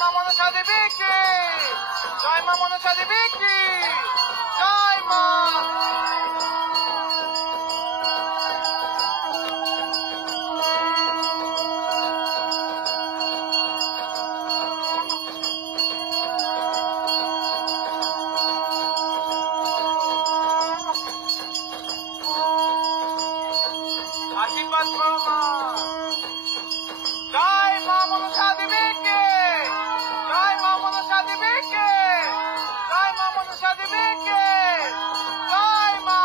মা মনসা দেবী কি জয়, মা মনসা দেবী কি জয়, মা আশীর্বাদ করো মা। জয় মা মনসা দেবী কি জয়, মা মনসা দেবী কি জয়, মা মনসা দেবী কি জয়, মা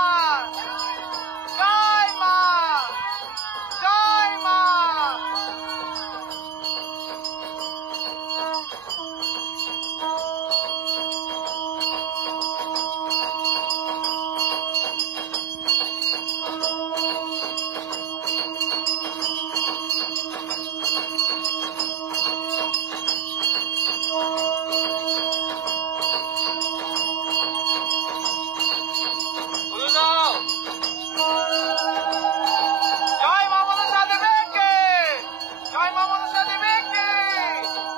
জয়, মা জয়, মা বলে দাও। জয় মা মনসা দেবী কি জয়, মা মনসা দেবী কি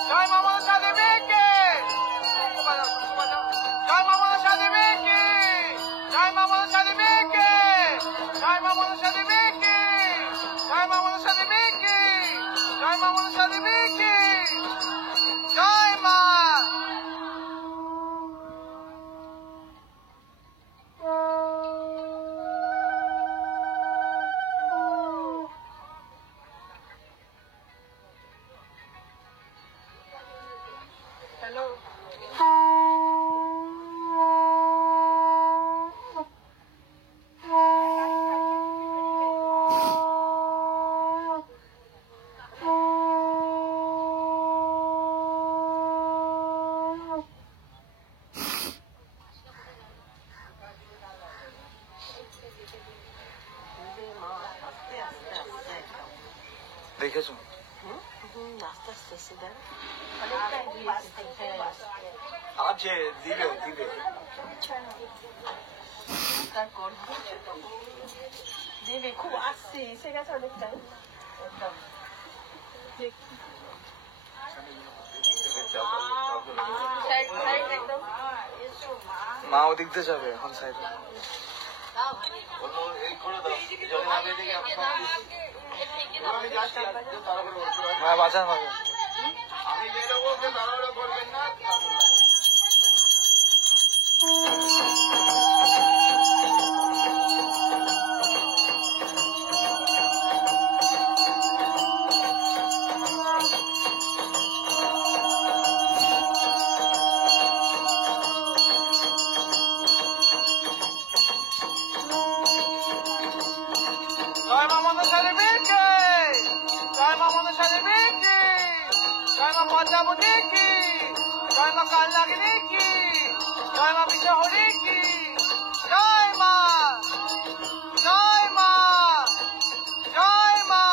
জয়, মা মনসা দেবী কি জয়, মা মনসা দেবী কি জয়, মা মনসা দেবী কি জয়, মা মনসা দেবী কি জয়, মা মনসা দেবী কি জয়, মা মনসা দেবী কি জয়, মা হ্যালো। দেখেছো আস্তে আস্তে সেটা আছে দিবে দিবে দেবে খুব আসছে এসে গেছে অনেকটা মা ওদিক দিয়ে যাবে এখন সাইড মা বাঁচান হবে আমি বেরোবো তাড়াহুড়ো করবেন না। জয় মা মনসা দেবী কি জয়, মা মনসা দেবী কি জয়, মা পদ্মাবতী কি জয়, মা কালনাগিনী কি জয়, মা বিশ্বহরি কি জয়, মা জয়, মা জয়, মা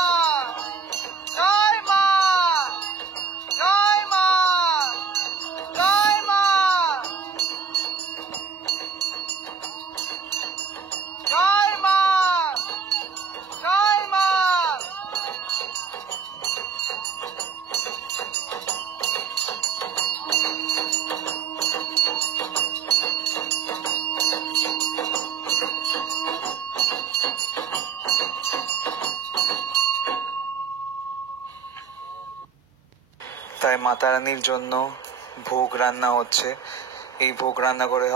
জয়, মা জয়, মা জয়, মা জয়, মা জয়, মা তাই মাতা রানীর জন্য ভোগ রান্না হচ্ছে। এই ভোগ রান্না করে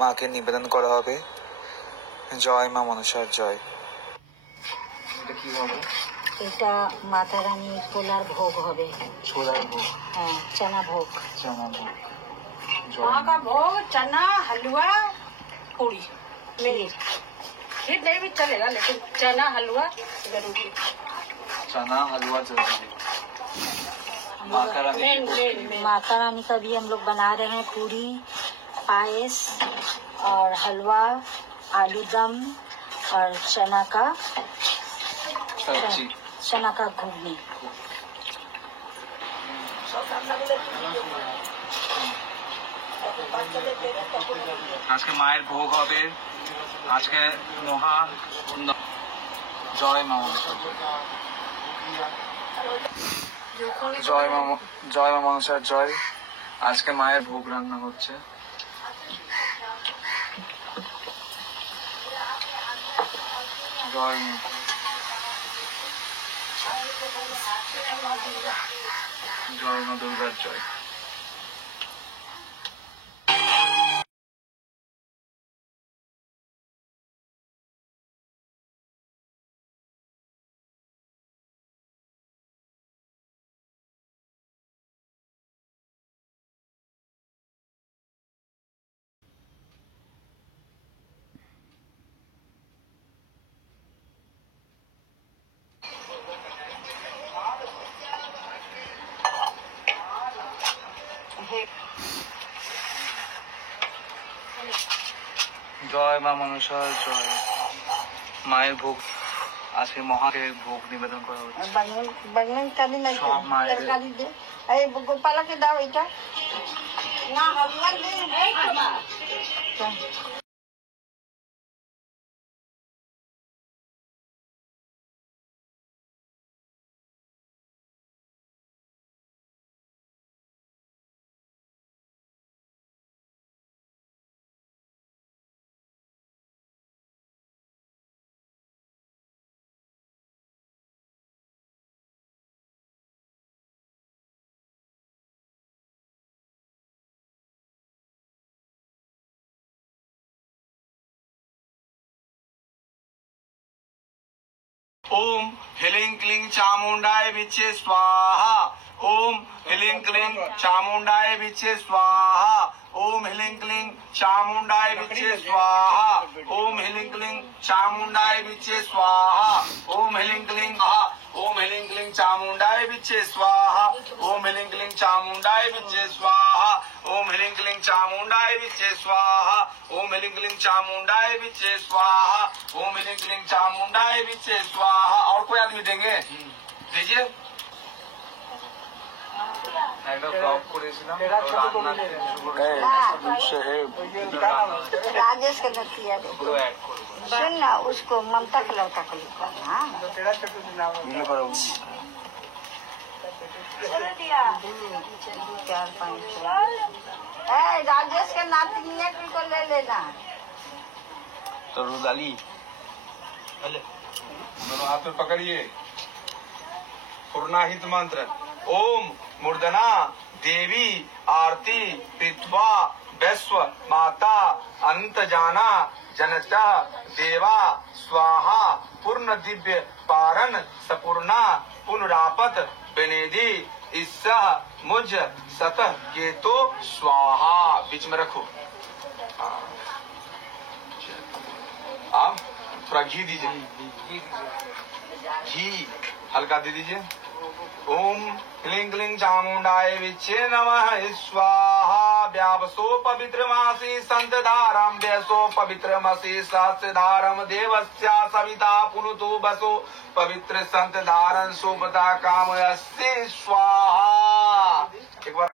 মাকে নিবেদন করা হবে। জয় মা মনসার জয়। এটা কি হবে? এটা মাতা রানীর ছোলার ভোগ হবে। ছোলার ভোগ? হ্যাঁ, চানা ভোগ। চানা ভোগ। माँ का भोग चना हलवा पूरी खीर नहीं भी चलेगा लेकिन चना हलवा जरूरी। चना हलवा जरूरी। माता रानी का भी हम लोग बना रहे हैं पूरी, पायस और हलवा, आलू दम और चना का घुगनी। আজকে মায়ের ভোগ হবে। আজকে মহা জয় মা মনসা। জয় মা মনসার জয়। আজকে মায়ের ভোগ রান্না হচ্ছে। জয় মা দুর্গার জয়। জয় মা মনসার জয়। মায়ের ভোগ আজকে মহাকে ভোগ নিবেদন করা হচ্ছে। বাংলান কালি নাই সব মায়ের তরকারি দে এই গোপালকে দাও এটা না হলুয়া দে এই তো মা ओम ह्लीं क्लीं चामुंडाय विचे स्वाहा। ओम ह्लीं क्लीं चामुंडाय विचे स्वाहा। ओम ह्लीं क्लीं चामुंडाय विचे स्वाहा। ओम ह्लीं क्लीं चामुंडाय विचे स्वाहा। ओम ह्लीं क्लीं ओम ह्लीं क्लीं चामुंडाय विचे स्वाहा। ओम ह्लीं क्लीं चामुंडाय विचे स्वाहा। ओम ह्लीं क्लीं चामुंडाय विचे स्वाहा। ओम ह्लीं क्लीं चामुंडाय विचे स्वाहा। ओम ह्लीं क्लीं चामुंडाय विचे स्वाहा। और कोई आदमी देंगे? दीजिए। একটা ব্লগ করেছিলাম राजेश के नतिया दे सुन ना उसको ममता के लड़का को लिखा हाँ चार पाँच राजेश के नाती को ले लेना तो रुदाली दोनों हाथ में पकड़िए। पूर्णाहित मंत्र। ओम मूर्धना देवी आरती पृथ्वा वैश्व माता अंत जाना जनता देवा स्वाहा। पूर्ण दिव्य पारण सपूर्णा पुनरापत बेनेदी ईसा मुझ सतह के तो स्वाहा। बीच में रखो। आप थोड़ा घी दीजिए। घी हल्का दे दीजिए। ओम क्लीं क्लीं चामुंडाय विचे नमः स्वाहा। व्यावसो पवित्रमासी संतधारम व्यसो पवित्रमसि सहस्रधारम देवस्या सविता पुनुतो बसो पवित्र संतधारन सोपता कामयस्ति स्वाहा। एक बार